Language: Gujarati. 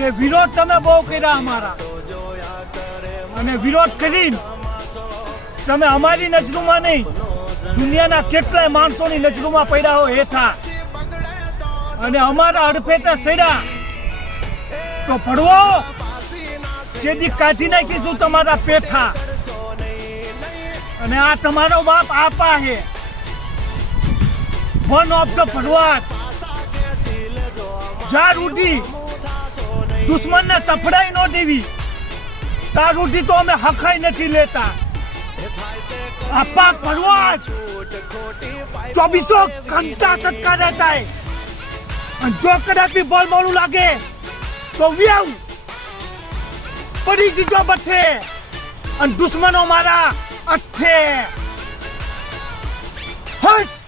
કે વિરોધ તમે બહુ કર્યા અમારા, અને વિરોધ કરીને તમે અમારી નજરોમાં નહીં, દુનિયાના કેટલાય માણસોની નજરોમાં પડ્યા હો હેઠા, અને અમારા અડફેટે સડ્યા તો ભડવો જેથી કાઢી નાખીશું તમારા પેઠા. અને આ તમારો બાપ આપા હે, વન ઓફ ધ ભડવાડ. જ્યાં રૂઢી દુશ્મનને તફડાઈ ન દેવી, ત્યાં રૂઢી તો અમે હખાઈ નથી લેતા. આપા ભડવાડ 24 ઘંટા સટકા રહેતા હે, અને જો કદાચ બી બોલ મોડું લાગે તો વ્યાવ પડી જીજો બથે, અને દુશ્મનો મારા અઠે. હટ